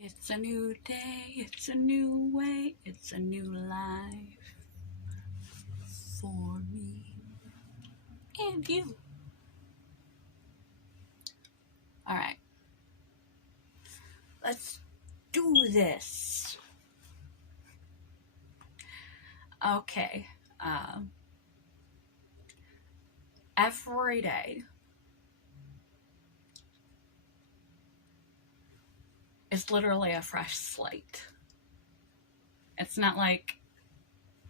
It's a new day, it's a new way, it's a new life for me and you. All right, let's do this. Okay, every day is literally a fresh slate. It's not like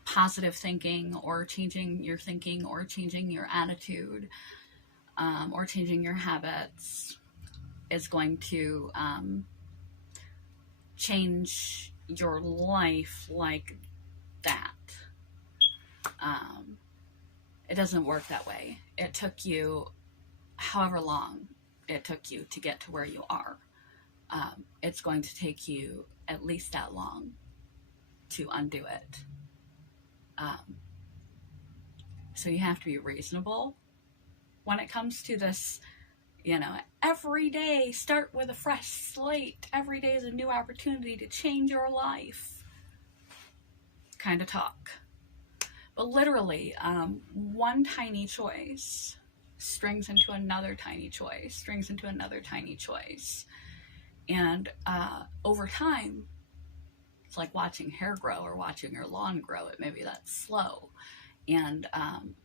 positive thinking or changing your thinking or changing your attitude or changing your habits is going to change your life like that. It doesn't work that way. It took you however long it took you to get to where you are. It's going to take you at least that long to undo it. So you have to be reasonable when it comes to this, every day start with a fresh slate. Every day is a new opportunity to change your life kind of talk. But literally, one tiny choice strings into another tiny choice, strings into another tiny choice. And over time, it's like watching hair grow or watching your lawn grow. It maybe that's slow. And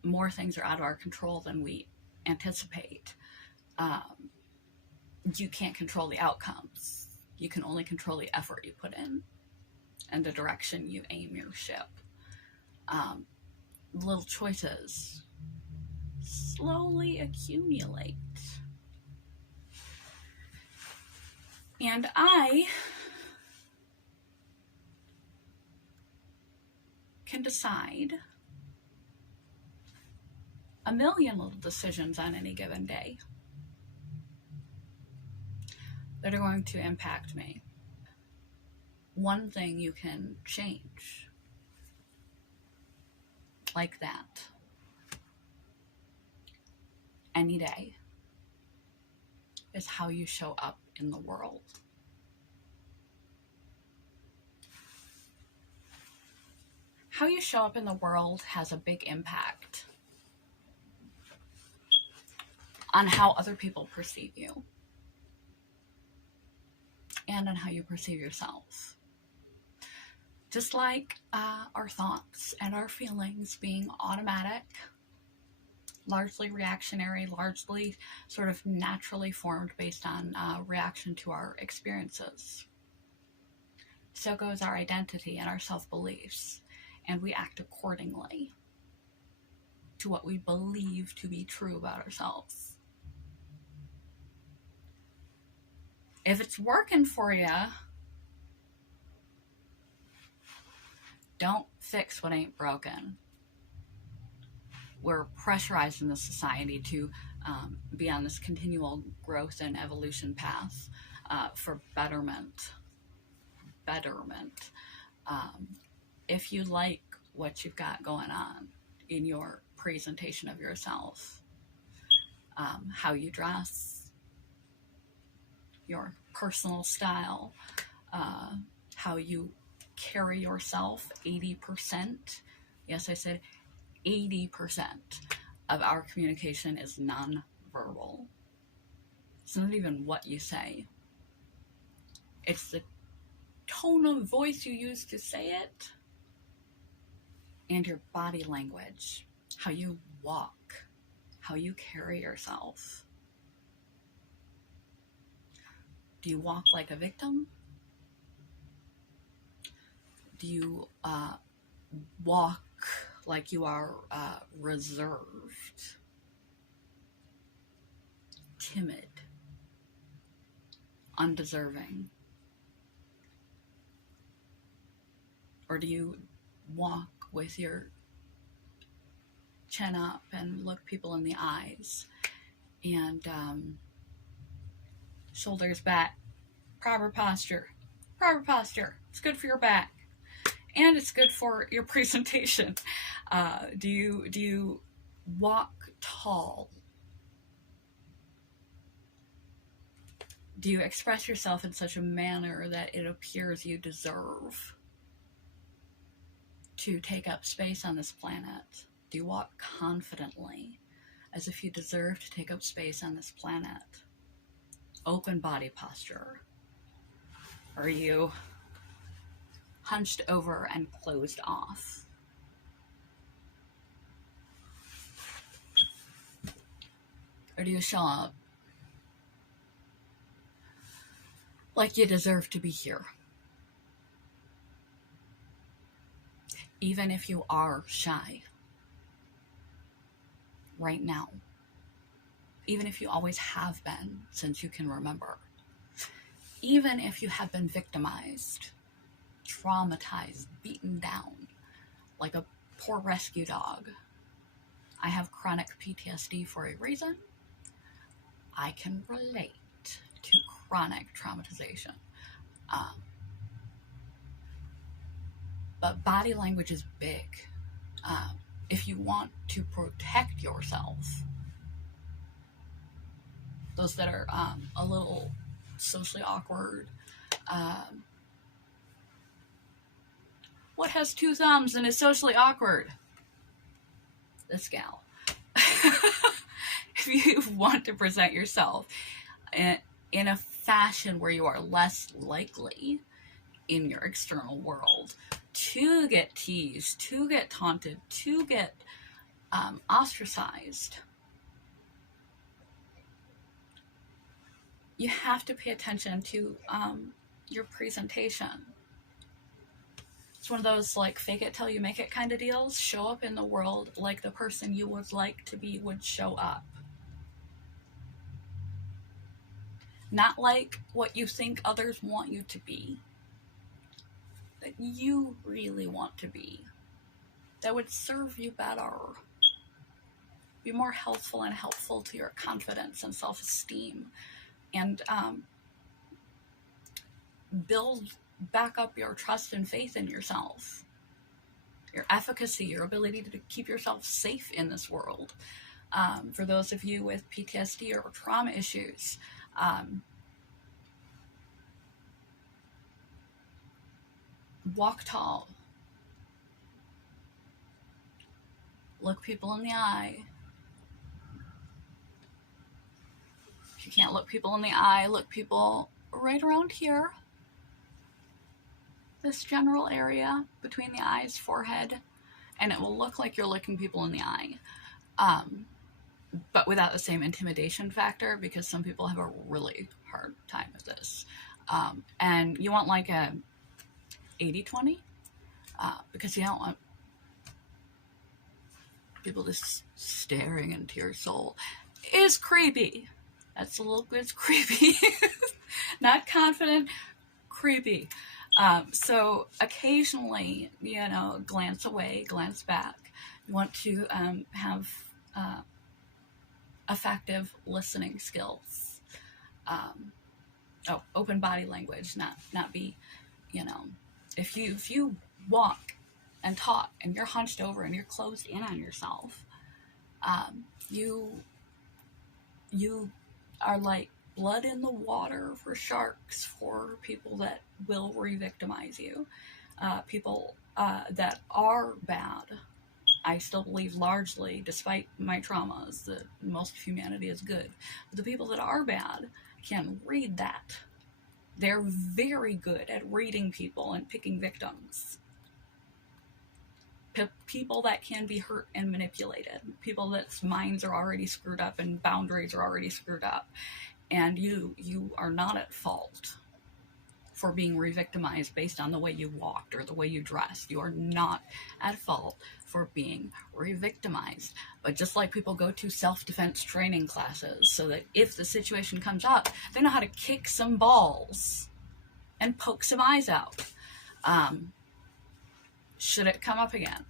more things are out of our control than we anticipate. You can't control the outcomes. You can only control the effort you put in and the direction you aim your ship. Little choices slowly accumulate. And I can decide a million little decisions on any given day that are going to impact me. One thing you can change like that any day is how you show up in the world. How you show up in the world has a big impact on how other people perceive you and on how you perceive yourself. Just like our thoughts and our feelings being automatic, largely reactionary, largely sort of naturally formed based on reaction to our experiences. So goes our identity and our self-beliefs, and we act accordingly to what we believe to be true about ourselves. If it's working for you, don't fix what ain't broken. We're pressurized in this society to be on this continual growth and evolution path for betterment. If you like what you've got going on in your presentation of yourself, how you dress, your personal style, how you carry yourself, 80%, yes, I said 80% of our communication is non-verbal. It's not even what you say. It's the tone of voice you use to say it and your body language, how you walk, how you carry yourself. Do you walk like a victim? Do you walk like you are reserved, timid, undeserving? Or do you walk with your chin up and look people in the eyes and shoulders back, proper posture? It's good for your back and it's good for your presentation. Do you walk tall? Do you express yourself in such a manner that it appears you deserve to take up space on this planet? Do you walk confidently as if you deserve to take up space on this planet? Open body posture. Are you hunched over and closed off? Or do you show up like you deserve to be here? Even if you are shy right now. Even if you always have been since you can remember. Even if you have been victimized, traumatized, beaten down like a poor rescue dog. I have chronic PTSD for a reason. I can relate to chronic traumatization. But body language is big. If you want to protect yourself, those that are a little socially awkward, what has two thumbs and is socially awkward? This gal. If you want to present yourself in a fashion where you are less likely in your external world to get teased, to get taunted, to get ostracized, you have to pay attention to your presentation. It's one of those like fake it till you make it kind of deals. Show up in the world like the person you would like to be would show up. Not like what you think others want you to be. That you really want to be. That would serve you better. Be more healthful and helpful to your confidence and self-esteem. And build back up your trust and faith in yourself. Your efficacy, your ability to keep yourself safe in this world. For those of you with PTSD or trauma issues, walk tall. Look people in the eye. If you can't look people in the eye, look people right around here. This general area between the eyes, forehead, and it will look like you're looking people in the eye. But without the same intimidation factor, because some people have a really hard time with this. And you want like a 80-20, because you don't want people just staring into your soul. Is creepy. That's a little bit creepy. Not confident, creepy. So occasionally, glance away, glance back. You want to have effective listening skills. Open body language, not be, if you walk and talk and you're hunched over and you're closed in on yourself, you are like blood in the water for sharks for people that will re-victimize you. People that are bad, I still believe largely, despite my traumas, that most of humanity is good. But the people that are bad can read that. They're very good at reading people and picking victims. People that can be hurt and manipulated. People that's minds are already screwed up and boundaries are already screwed up. And you are not at fault for being re-victimized based on the way you walked or the way you dressed. You are not at fault for being re-victimized. But just like people go to self-defense training classes so that if the situation comes up, they know how to kick some balls and poke some eyes out. Should it come up again?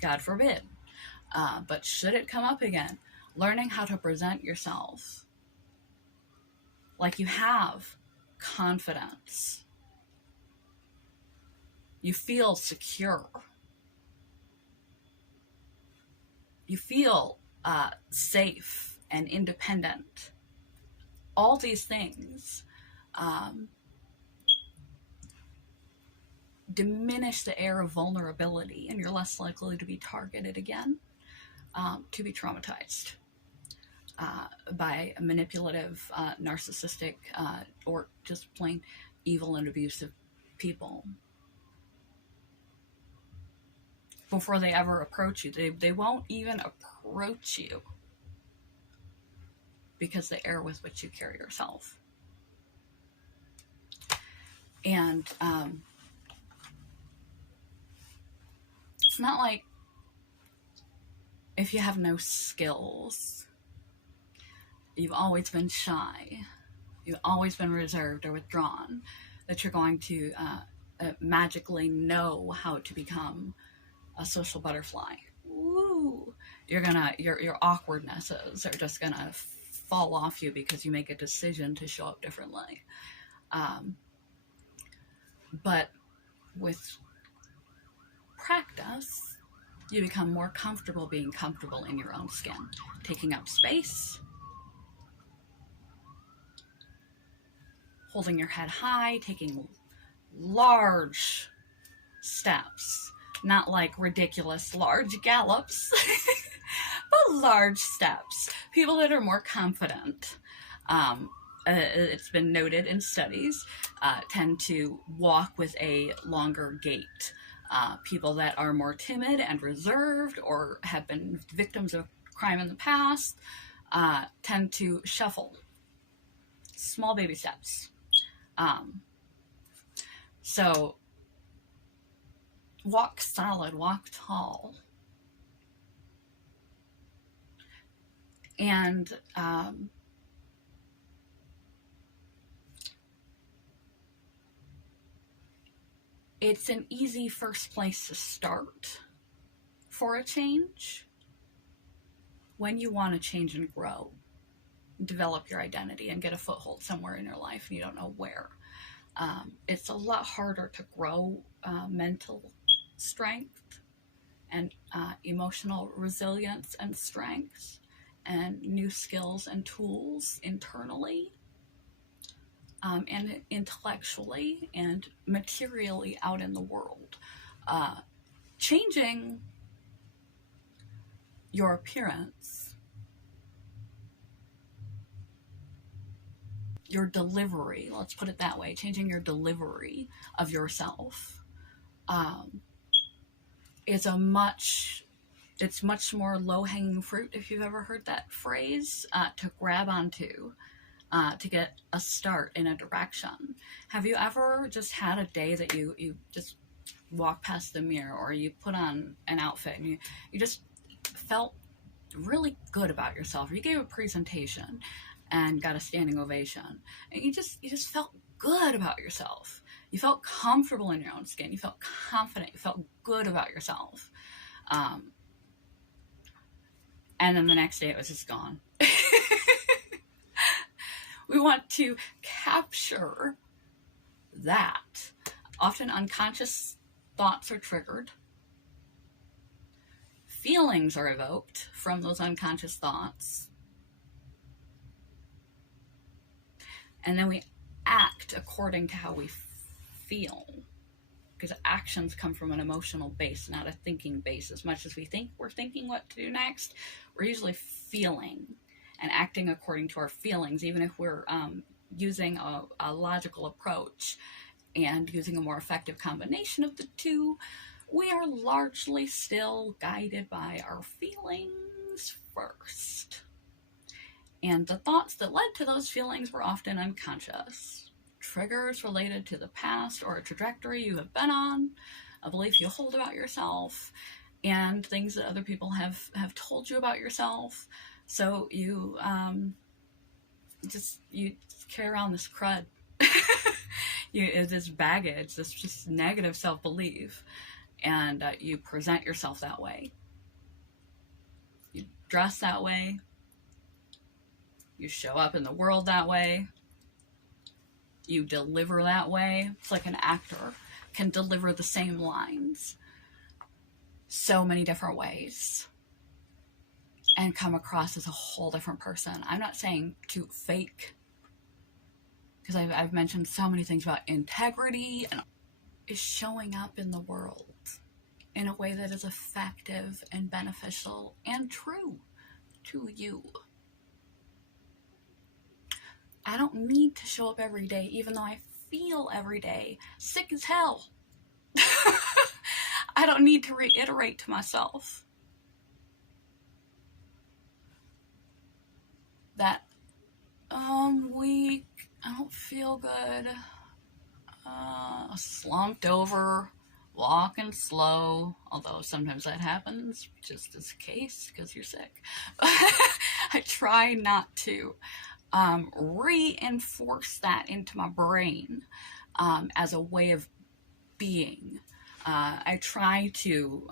God forbid. But should it come up again, learning how to present yourself like you have confidence. You feel secure. You feel safe and independent. All these things diminish the air of vulnerability, and you're less likely to be targeted again, to be traumatized by manipulative, narcissistic, or just plain evil and abusive people. Before they ever approach you, they won't even approach you because the air with which you carry yourself. And it's not like if you have no skills, you've always been shy, you've always been reserved or withdrawn, that you're going to magically know how to become a social butterfly. Woo! Your awkwardnesses are just gonna fall off you because you make a decision to show up differently. But with practice, you become more comfortable being comfortable in your own skin, taking up space, holding your head high, taking large steps, not like ridiculous large gallops, but large steps. People that are more confident, it's been noted in studies, tend to walk with a longer gait. People that are more timid and reserved or have been victims of crime in the past tend to shuffle. Small baby steps. So walk solid, walk tall. And it's an easy first place to start for a change when you want to change and grow, develop your identity and get a foothold somewhere in your life and you don't know where. It's a lot harder to grow mental strength and emotional resilience and strength and new skills and tools internally and intellectually and materially out in the world. Changing your appearance, your delivery, let's put it that way, changing your delivery of yourself is it's much more low-hanging fruit, if you've ever heard that phrase, to grab onto, to get a start in a direction. Have you ever just had a day that you just walk past the mirror or you put on an outfit and you just felt really good about yourself, or you gave a presentation and got a standing ovation, and you just felt good about yourself. You felt comfortable in your own skin. You felt confident. You felt good about yourself. And then the next day it was just gone. We want to capture that. Often unconscious thoughts are triggered. Feelings are evoked from those unconscious thoughts. And then we act according to how we feel. Because actions come from an emotional base, not a thinking base. As much as we think we're thinking what to do next, we're usually feeling and acting according to our feelings, even if we're using a logical approach and using a more effective combination of the two. We are largely still guided by our feelings first. And the thoughts that led to those feelings were often unconscious. Triggers related to the past or a trajectory you have been on, a belief you hold about yourself, and things that other people have told you about yourself. So you carry around this crud, this baggage, this just negative self-belief, and you present yourself that way. You dress that way. You show up in the world that way. You deliver that way. It's like an actor can deliver the same lines so many different ways and come across as a whole different person. I'm not saying to fake because I've mentioned so many things about integrity, and is showing up in the world in a way that is effective and beneficial and true to you. I don't need to show up every day, even though I feel every day sick as hell. I don't need to reiterate to myself that I'm weak, I don't feel good, slumped over, walking slow, although sometimes that happens just as a case because you're sick. I try not to reinforce that into my brain as a way of being. I try to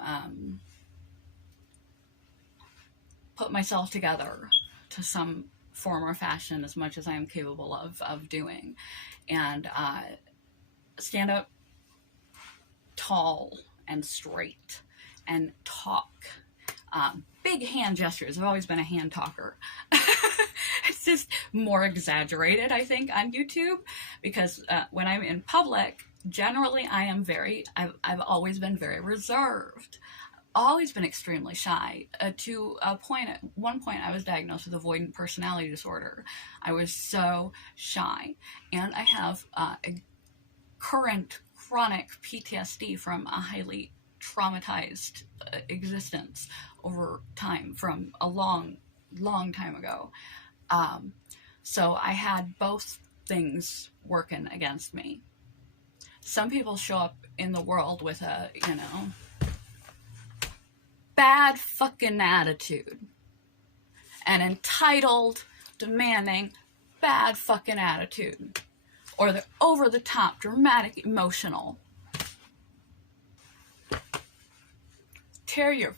put myself together to some form or fashion as much as I am capable of doing, and stand up tall and straight and talk. Big hand gestures. I've always been a hand talker. It's just more exaggerated, I think, on YouTube, because when I'm in public, generally I am I've always been very reserved. Always been extremely shy. To a point, at one point I was diagnosed with avoidant personality disorder. I was so shy. And I have a current chronic PTSD from a highly traumatized existence over time from a long time ago. So I had both things working against me. Some people show up in the world with a, bad fucking attitude. An entitled, demanding, bad fucking attitude. Or the over-the-top, dramatic, emotional. Tear your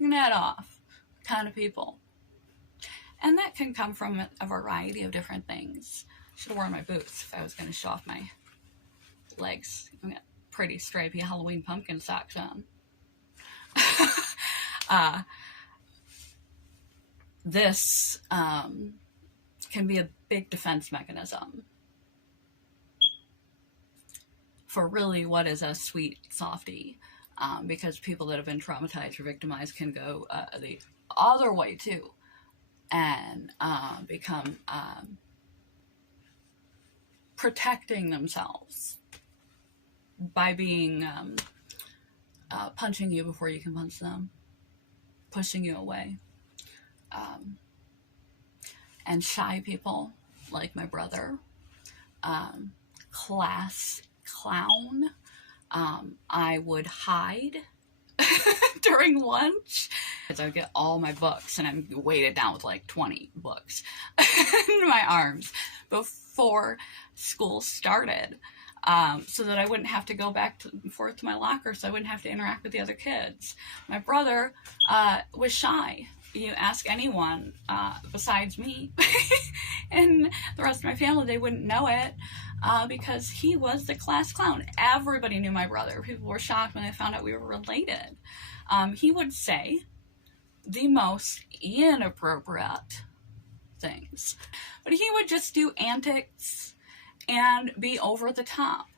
head off kind of people. And that can come from a variety of different things. I should have worn my boots if I was going to show off my legs. I've got pretty stripy Halloween pumpkin socks on. This can be a big defense mechanism for really what is a sweet softie, because people that have been traumatized or victimized can go the other way too, and become protecting themselves by being punching you before you can punch them, pushing you away. And shy people, like my brother, class clown, I would hide during lunch. Because I would get all my books, and I'm weighted down with like 20 books in my arms before school started, so that I wouldn't have to go back and forth to my locker, so I wouldn't have to interact with the other kids. My brother was shy. You ask anyone besides me and the rest of my family, they wouldn't know it, because he was the class clown. Everybody knew my brother. People were shocked when they found out we were related. He would say the most inappropriate things, but he would just do antics and be over the top.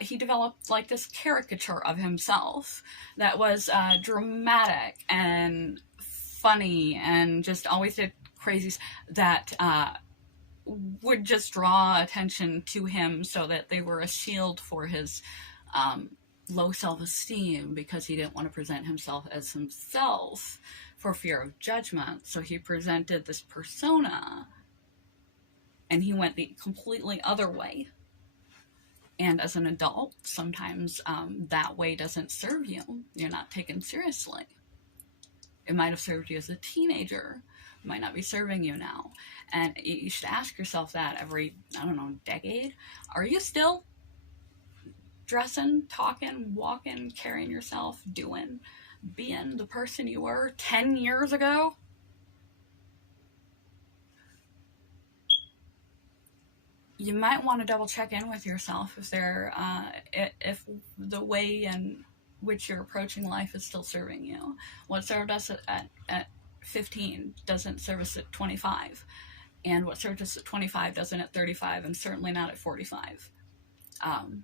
He developed like this caricature of himself that was dramatic and funny, and just always did crazies that would just draw attention to him, so that they were a shield for his low self-esteem, because he didn't want to present himself as himself for fear of judgment. So he presented this persona, and he went the completely other way. And as an adult, sometimes that way doesn't serve you. You're not taken seriously. It might have served you as a teenager. It might not be serving you now. And you should ask yourself that every, decade. Are you still dressing, talking, walking, carrying yourself, being the person you were 10 years ago? You might want to double check in with yourself if the way in which you're approaching life is still serving you. What served us at 15 doesn't serve us at 25. And what serves at 25 doesn't at 35, and certainly not at 45. And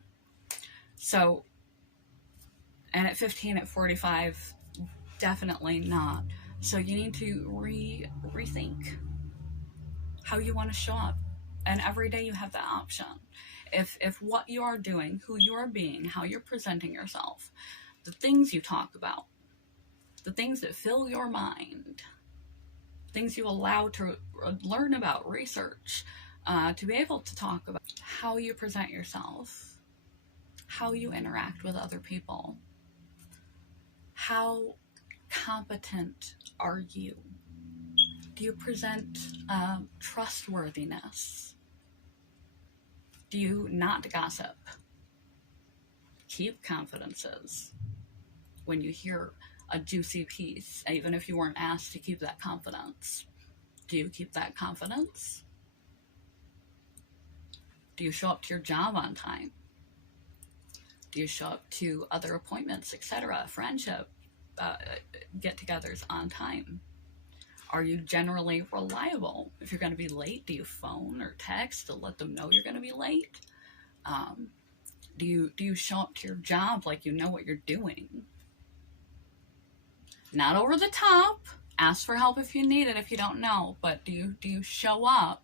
at 15, at 45, definitely not. So you need to rethink how you want to show up. And every day you have that option. If what you are doing, who you are being, how you're presenting yourself, the things you talk about, the things that fill your mind, things you allow to learn about, research, to be able to talk about how you present yourself, how you interact with other people, how competent are you? Do you present trustworthiness? Do you not gossip? Keep confidences. When you hear a juicy piece, even if you weren't asked to keep that confidence, do you keep that confidence? Do you show up to your job on time? Do you show up to other appointments, etc., friendship, get-togethers on time? Are you generally reliable? If you're going to be late, do you phone or text to let them know you're going to be late? Do you show up to your job like you know what you're doing? Not over the top. Ask for help if you need it, if you don't know. But do you show up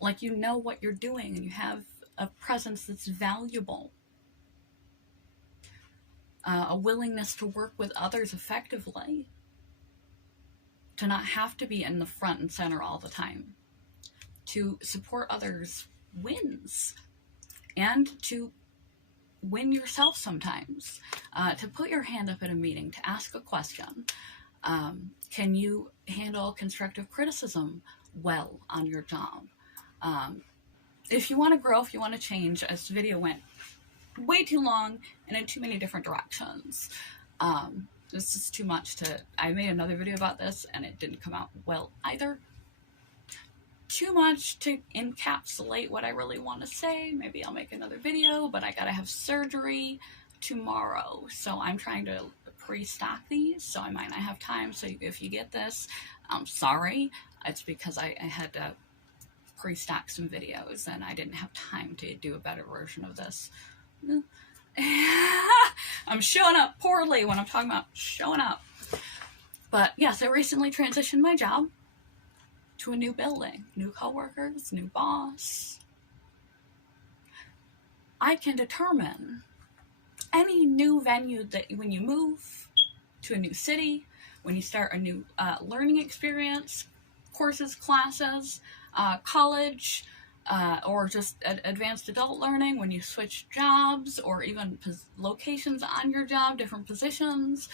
like you know what you're doing and you have a presence that's valuable? A willingness to work with others effectively. To not have to be in the front and center all the time. To support others' wins. And to win yourself sometimes. To put your hand up at a meeting, to ask a question. Can you handle constructive criticism well on your job? If you want to grow, if you want to change, as the video went way too long and in too many different directions. This is too much I made another video about this and it didn't come out well either. Too much to encapsulate what I really want to say. Maybe I'll make another video, but I gotta have surgery tomorrow. So I'm trying to pre-stock these, so I might not have time. So if you get this, I'm sorry. It's because I had to pre-stock some videos and I didn't have time to do a better version of this. I'm showing up poorly when I'm talking about showing up. But yes, I recently transitioned my job to a new building, new coworkers, new boss. I can determine any new venue that when you move to a new city, when you start a new learning experience, courses, classes, college, or just advanced adult learning, when you switch jobs or even locations on your job, different positions,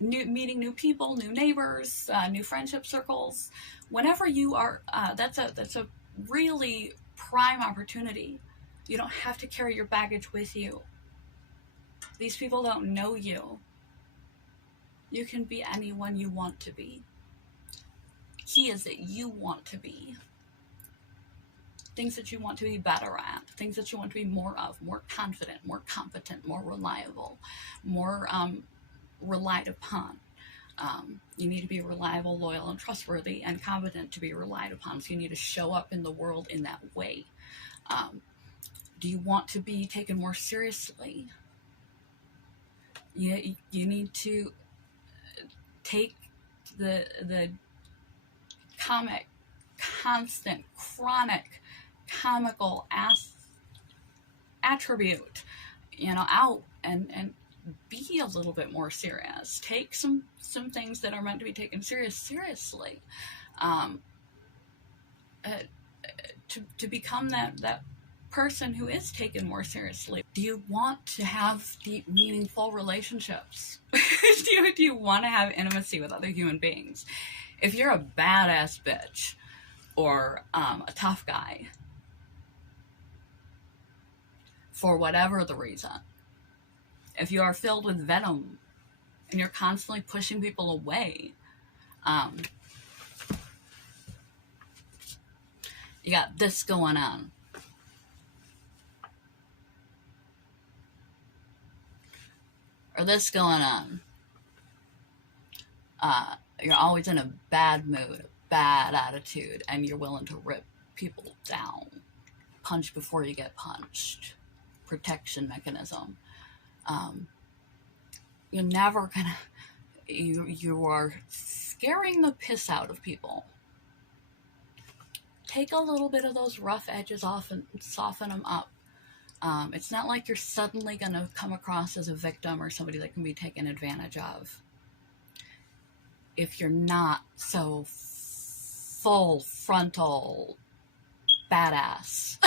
meeting new people, new neighbors, new friendship circles. Whenever you are, that's a really prime opportunity. You don't have to carry your baggage with you. These people don't know you. You can be anyone you want to be. Key is that you want to be. Things that you want to be better at, things that you want to be more of, more confident, more competent, more reliable, more relied upon. You need to be reliable, loyal, and trustworthy, and competent to be relied upon. So you need to show up in the world in that way. Do you want to be taken more seriously? You need to take the comic, constant, chronic, comical attribute, out and be a little bit more serious. Take some things that are meant to be taken seriously. To become that person who is taken more seriously. Do you want to have deep, meaningful relationships? Do you want to have intimacy with other human beings? If you're a badass bitch or a tough guy, for whatever the reason, if you are filled with venom and you're constantly pushing people away, you got this going on. Or this going on. You're always in a bad mood, a bad attitude and you're willing to rip people down. Punch before you get punched. Protection mechanism. You're never gonna, you are scaring the piss out of people. Take a little bit of those rough edges off and soften them up. It's not like you're suddenly going to come across as a victim or somebody that can be taken advantage of. If you're not so full frontal badass,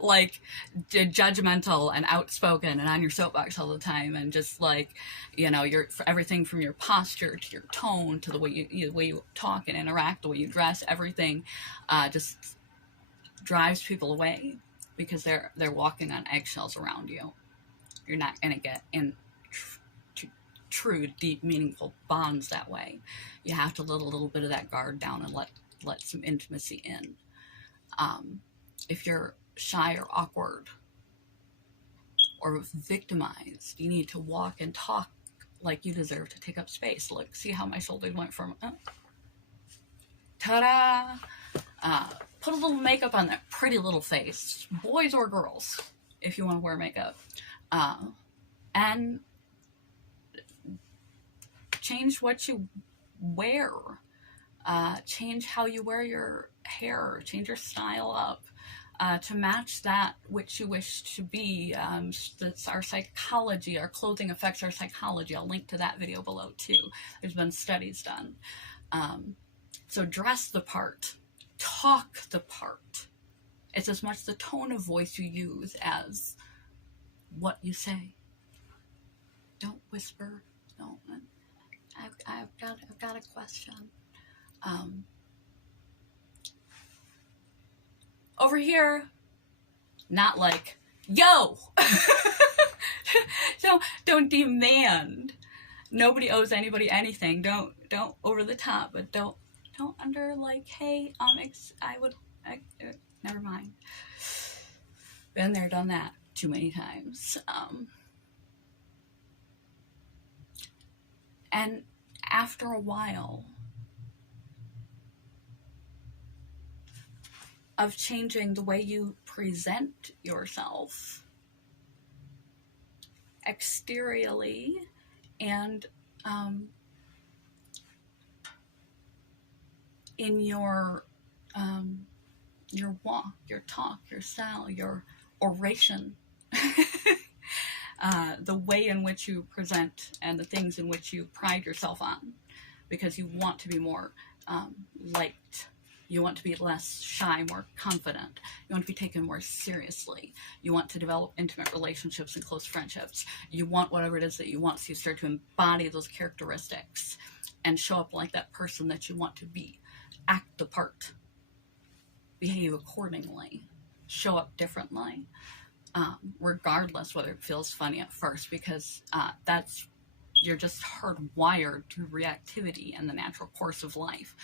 like judgmental and outspoken and on your soapbox all the time, and just like, you know, your everything from your posture to your tone to the way the way you talk and interact, the way you dress, everything just drives people away because they're walking on eggshells around you. You're not going to get in true, deep, meaningful bonds that way. You have to let a little bit of that guard down and let some intimacy in. If you're shy or awkward or victimized, you need to walk and talk like you deserve to take up space. Look, see how my shoulders went from ta-da! Put a little makeup on that pretty little face, boys or girls, if you want to wear makeup, and change what you wear, change how you wear your hair, change your style up to match that which you wish to be. That's our psychology. Our clothing affects our psychology. I'll link to that video below too. There's been studies done. So dress the part, talk the part. It's as much the tone of voice you use as what you say. Don't whisper. Don't. I've got a question. Over here, not like, yo! Don't demand. Nobody owes anybody anything. Don't over the top, but don't under like, hey, never mind. Been there, done that too many times. And after a while of changing the way you present yourself exteriorly and in your walk, your talk, your style, your oration, the way in which you present and the things in which you pride yourself on, because you want to be more liked. You want to be less shy, more confident. You want to be taken more seriously. You want to develop intimate relationships and close friendships. You want whatever it is that you want, so you start to embody those characteristics and show up like that person that you want to be. Act the part. Behave accordingly. Show up differently. Regardless whether it feels funny at first, because you're just hardwired to reactivity and the natural course of life.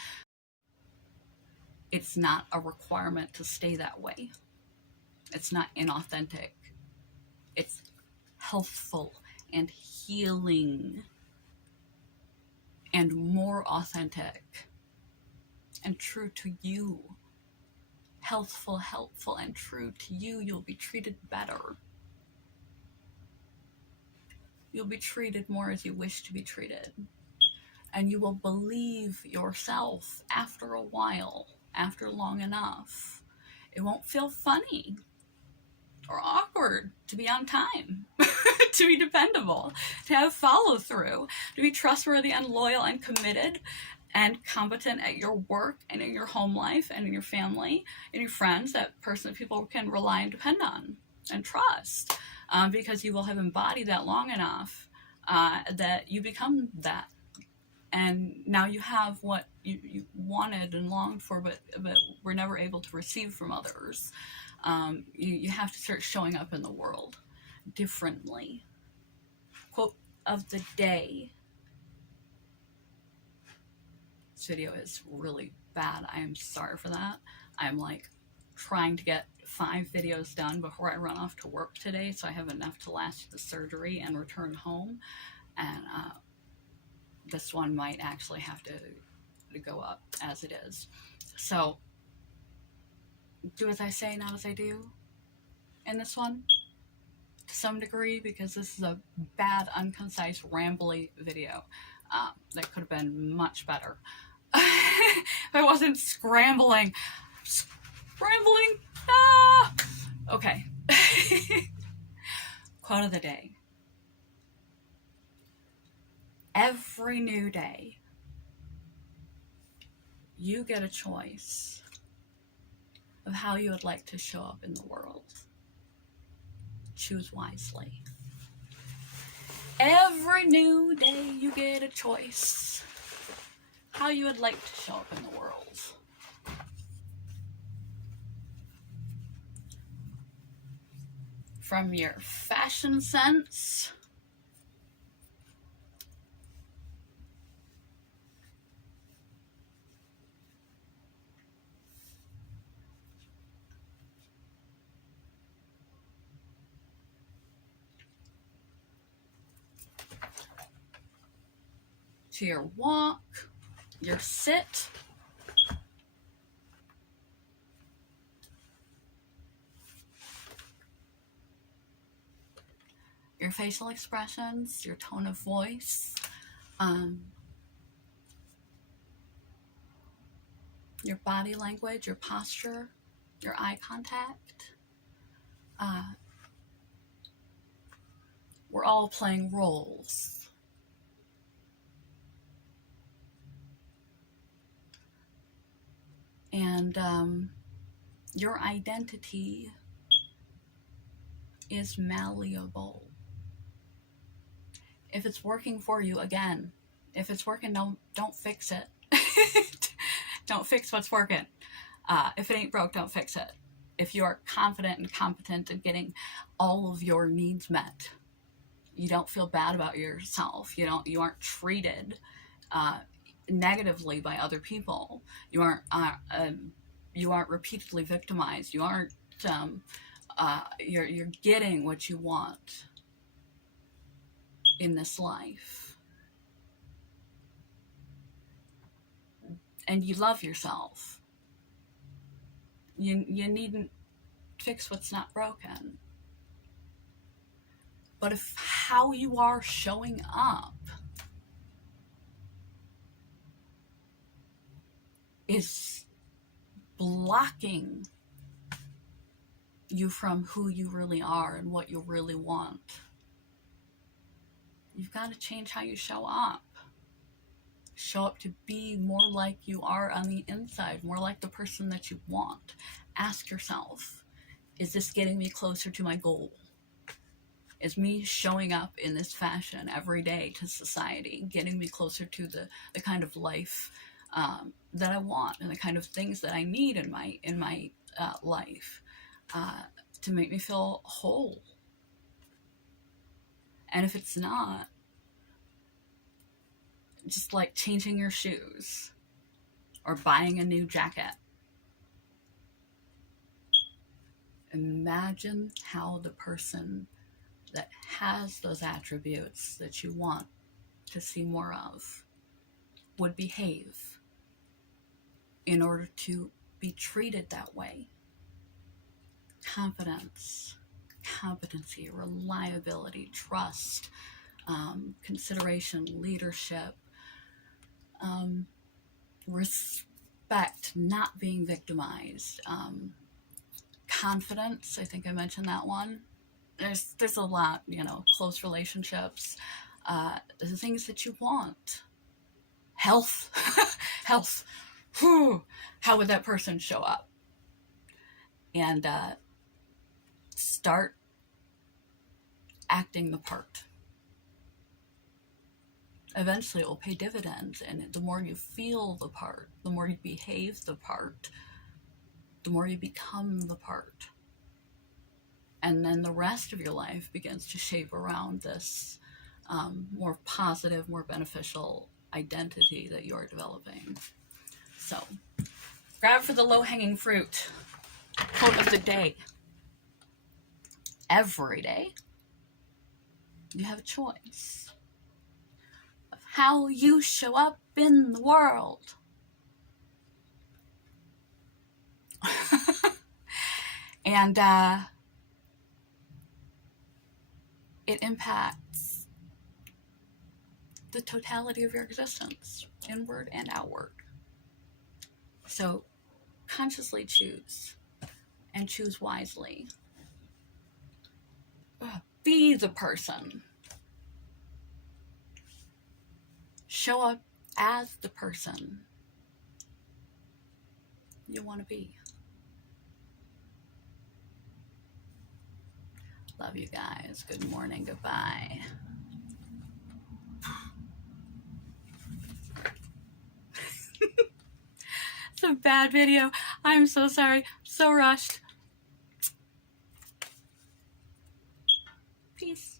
It's not a requirement to stay that way. It's not inauthentic. It's healthful and healing and more authentic and true to you. Healthful, helpful, and true to you. You'll be treated better. You'll be treated more as you wish to be treated. And you will believe yourself after a while, after long enough. It won't feel funny or awkward to be on time, to be dependable, to have follow through, to be trustworthy and loyal and committed and competent at your work and in your home life and in your family and your friends, that person that people can rely and depend on and trust, because you will have embodied that long enough that you become that. And now you have what you wanted and longed for, but were never able to receive from others. You have to start showing up in the world differently. Quote of the day. This video is really bad. I am sorry for that. I'm like trying to get 5 videos done before I run off to work today, so I have enough to last the surgery and return home. And this one might actually have to to go up as it is. So do as I say, not as I do in this one, to some degree, because this is a bad, unconcise, rambly video that could have been much better if I wasn't scrambling. Okay. Quote of the day. Every new day, you get a choice of how you would like to show up in the world. Choose wisely. Every new day, you get a choice how you would like to show up in the world. From your fashion sense, to your walk, your sit, your facial expressions, your tone of voice, your body language, your posture, your eye contact. We're all playing roles. And your identity is malleable. If it's working for you, again, if it's working, don't fix it. Don't fix what's working. If it ain't broke, don't fix it. If you are confident and competent in getting all of your needs met, you don't feel bad about yourself. You aren't treated negatively by other people. You aren't repeatedly victimized. You aren't. You're getting what you want in this life, and you love yourself. You needn't fix what's not broken. But if how you are showing up is blocking you from who you really are and what you really want, you've got to change how you show up. Show up to be more like you are on the inside, more like the person that you want. Ask yourself, is this getting me closer to my goal? Is me showing up in this fashion every day to society getting me closer to the kind of life that I want and the kind of things that I need in my life to make me feel whole? And if it's not, just like changing your shoes or buying a new jacket, imagine how the person that has those attributes that you want to see more of would behave in order to be treated that way. Confidence, competency, reliability, trust, consideration, leadership, respect, not being victimized, confidence, I think I mentioned that one. There's a lot, close relationships, the things that you want. Health, health. Whew. How would that person show up? And start acting the part. Eventually it will pay dividends, and the more you feel the part, the more you behave the part, the more you become the part. And then the rest of your life begins to shape around this more positive, more beneficial identity that you are developing. So, grab for the low-hanging fruit. Quote of the day. Every day, you have a choice of how you show up in the world. And it impacts the totality of your existence, inward and outward. So consciously choose, and choose wisely. Be the person. Show up as the person you want to be. Love you guys. Good morning. Goodbye. It's a bad video. I'm so sorry. So rushed. Peace.